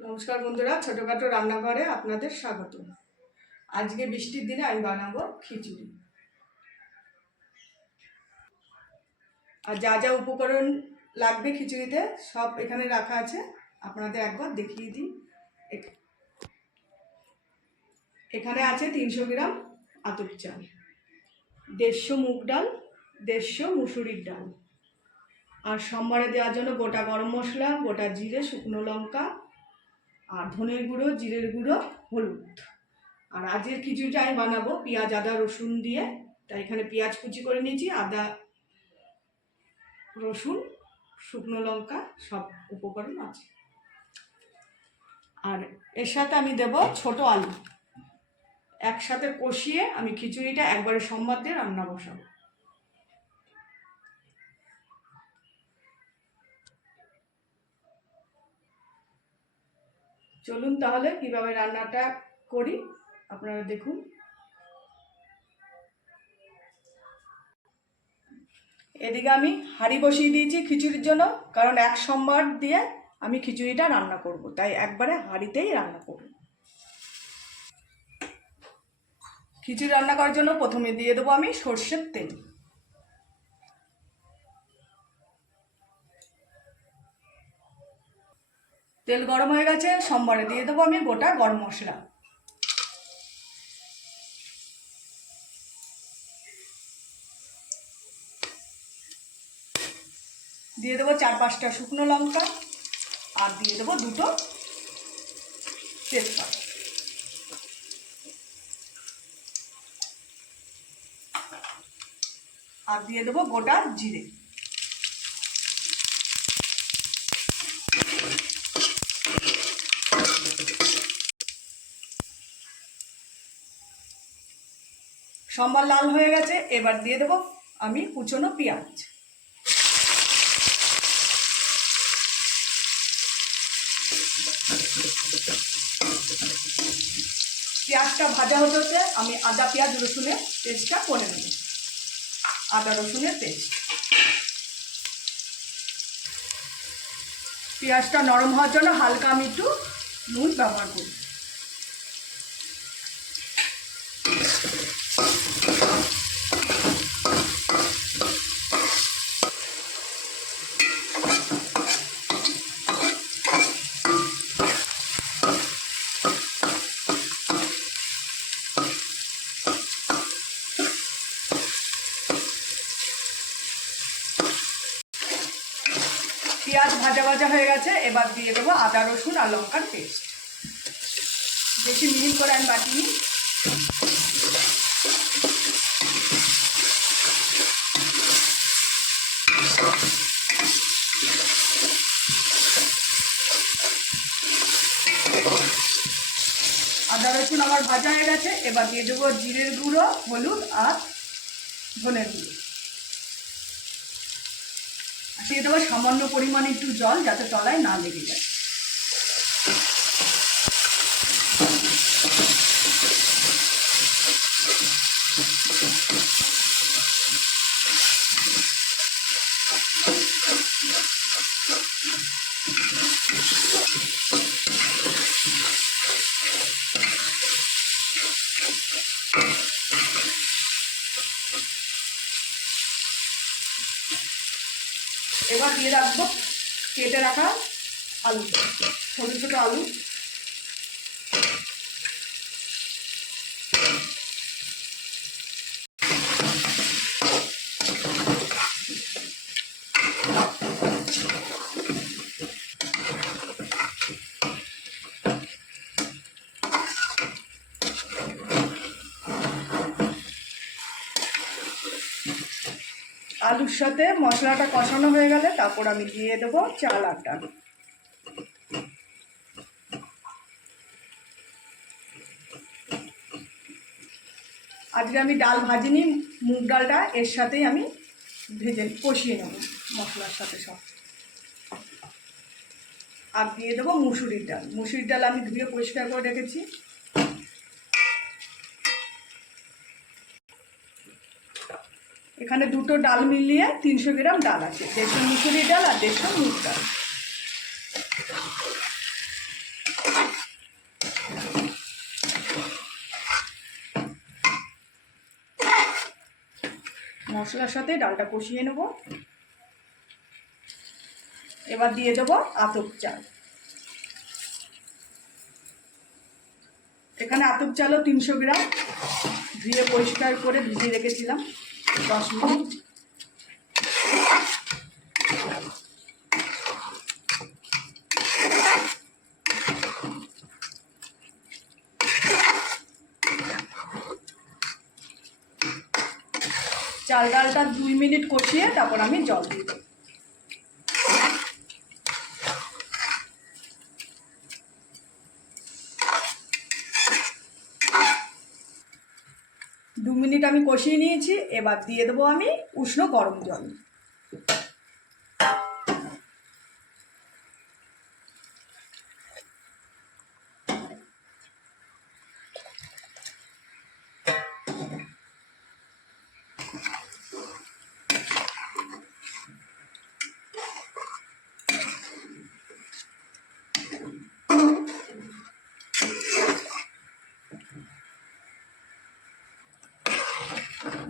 নমস্কার বন্ধুরা, ছোটোখাটো রান্নাঘরে আপনাদের স্বাগত। আজকে বৃষ্টির দিনে আমি বানাবো খিচুড়ি। আর যা যা উপকরণ লাগবে খিচুড়িতে, সব এখানে রাখা আছে। আপনাদের একবার দেখিয়ে দিই। এখ- এখানে আছে তিনশো গ্রাম আতপ চাল, দেড়শো মুগ ডাল, দেড়শো মুসুরির ডাল। আর সোমবারে দেওয়ার জন্য গোটা গরম মশলা, গোটা জিরে, শুকনো লঙ্কা আর ধনের গুঁড়ো, জিরের গুঁড়ো, হলুদ। আর আজের খিচুড়িটা আমি বানাবো, পেঁয়াজ, আদা, রসুন দিয়ে। তাই এখানে পেঁয়াজ কুচি করে নিয়েছি, আদা, রসুন, শুকনো লঙ্কা, সব উপকরণ আছে। আর এর সাথে আমি দেব ছোট আলু। একসাথে কষিয়ে আমি খিচুড়িটা একবারে সোমবার দিয়ে রান্না বসাবো। চলুন তাহলে কীভাবে রান্নাটা করি? আপনারা দেখুন। এদিকে আমি হাঁড়ি বসিয়ে দিয়েছি খিচুড়ির জন্য, কারণ এক সোমবার দিয়ে আমি খিচুড়িটা রান্না করব, তাই একবারে হাঁড়িতেই রান্না করব। খিচুড়ি রান্না করার জন্য প্রথমে দিয়ে দেবো আমি সর্ষের তেল। তেল গরম হয়ে গেছে, সোমবারে দিয়ে দেবো আমি গোটা গরম মশলা। দিয়ে দেবো চার পাঁচটা শুকনো লঙ্কা, আর দিয়ে দেবো দুটো তেজপাতা। আর দিয়ে দেবো গোটা জিরে। সম্বার লাল হয়ে গেছে, এবার দিয়ে দেবো আমি কুচনো পেঁয়াজ। পেঁয়াজটা ভাজা হতে হতে আমি আদা, পেঁয়াজ, রসুনের পেস্টটা করে নেব। আদা, রসুনের পেস্ট। পেঁয়াজটা নরম হওয়ার জন্য হালকা আমি একটু নুন ব্যবহার করি পেঁয়াজ ভাজা ভাজা হয়ে গেছে, এবার দিয়ে দেবো আদা, রসুন আর লঙ্কার পেস্ট। বেশি মিহিন করে আমি বাটিনি। আদা, রসুন আমার ভাজা হয়ে গেছে, এবার দিয়ে দেবো জিরের গুঁড়ো, হলুদ আর ধনের গুঁড়ো। দিয়ে দেবো। সামান্য পরিমাণে একটু জল যাতে তলায় না লেগে যায়। এবার দিয়ে রাখব কেটে রাখা আলু ছোটো ছোটো আলু। আলুর সাথে মশলাটা কষানো হয়ে গেলে তারপর আমি দিয়ে দেবো চাল ডাল আজকে আমি ডাল ভাজিনি, মুগ ডালটা এর সাথেই আমি ভেজে, কষিয়ে নেব মশলার সাথে সব। আর দিয়ে দেবো মুসুরির ডাল। মুসুরির ডাল আমি ধুয়ে পরিষ্কার করে রেখেছি। এখানে দুটো ডাল মিলিয়ে তিনশো গ্রাম ডাল আছে। দেড়শো মুসুরি ডাল আর দেড়শো মুগ ডাল। মশলার সাথে ডালটা কষিয়ে নেব। এবার দিয়ে দেবো আতপ চাল। এখানে আতপ চালও তিনশো গ্রাম। ধুয়ে পরিষ্কার করে ভিজিয়ে রেখেছিলাম। দশ চাল ডালটা দুই মিনিট কষিয়ে তারপর আমি জল দিয়ে দেবো। মিনিট আমি কষিয়ে নিয়েছি এবার দিয়ে দেবো আমি উষ্ণ গরম জল।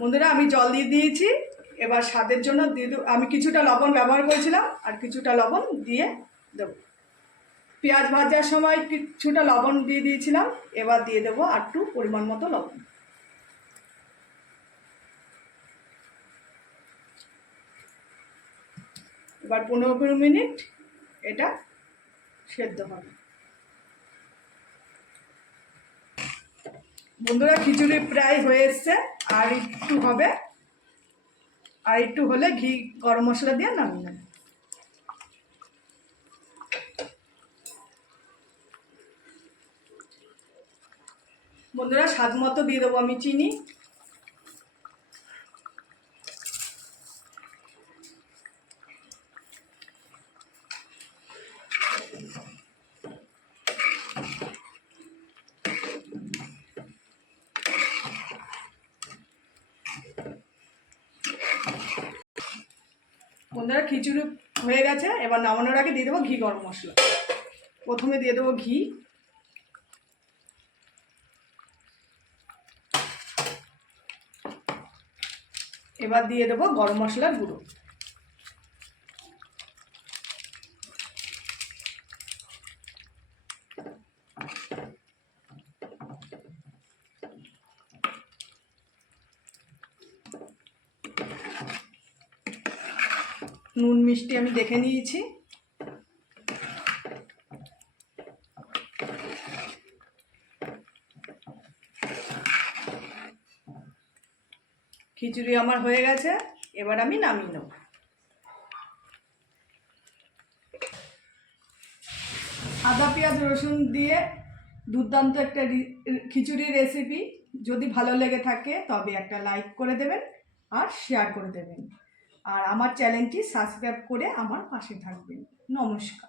বন্ধুরা, আমি জল দিয়ে দিয়েছি। এবার স্বাদের জন্য দিয়ে আমি কিছুটা লবণ ব্যবহার করেছিলাম, আর কিছুটা লবণ দিয়ে দেবো। পেঁয়াজ ভাজার সময় কিছুটা লবণ দিয়ে দিয়েছিলাম, এবার দিয়ে দেবো একটু পরিমাণ মতো লবণ। এবার পনেরো পনেরো মিনিট এটা সেদ্ধ হবে। বন্ধুরা, খিচুড়ি প্রায় হয়ে এসছে। আর একটু হবে। আর একটু হলে ঘি, গরম মশলা দিয়ে নামিয়ে নেবে। বন্ধুরা, স্বাদ মতো দিয়ে দেবো আমি চিনি। বন্ধুরা খিচুড়ি হয়ে গেছে, এবার নামানোর আগে দিয়ে দেবো ঘি গরম মশলা। প্রথমে দিয়ে দেবো ঘি। এবার দিয়ে দেবো গরম মশলার গুঁড়ো। নুন মিষ্টি আমি দেখে নিয়েছি। খিচুড়ি আমার হয়ে গেছে, এবার আমি নামিয়ে নেব। আদা, পেঁয়াজ, রসুন দিয়ে দুর্দান্ত একটা খিচুড়ির রেসিপি যদি ভালো লেগে থাকে তবে একটা লাইক করে দেবেন আর শেয়ার করে দেবেন। আর আমার চ্যানেলটি সাবস্ক্রাইব করে আমার পাশে থাকবেন। নমস্কার।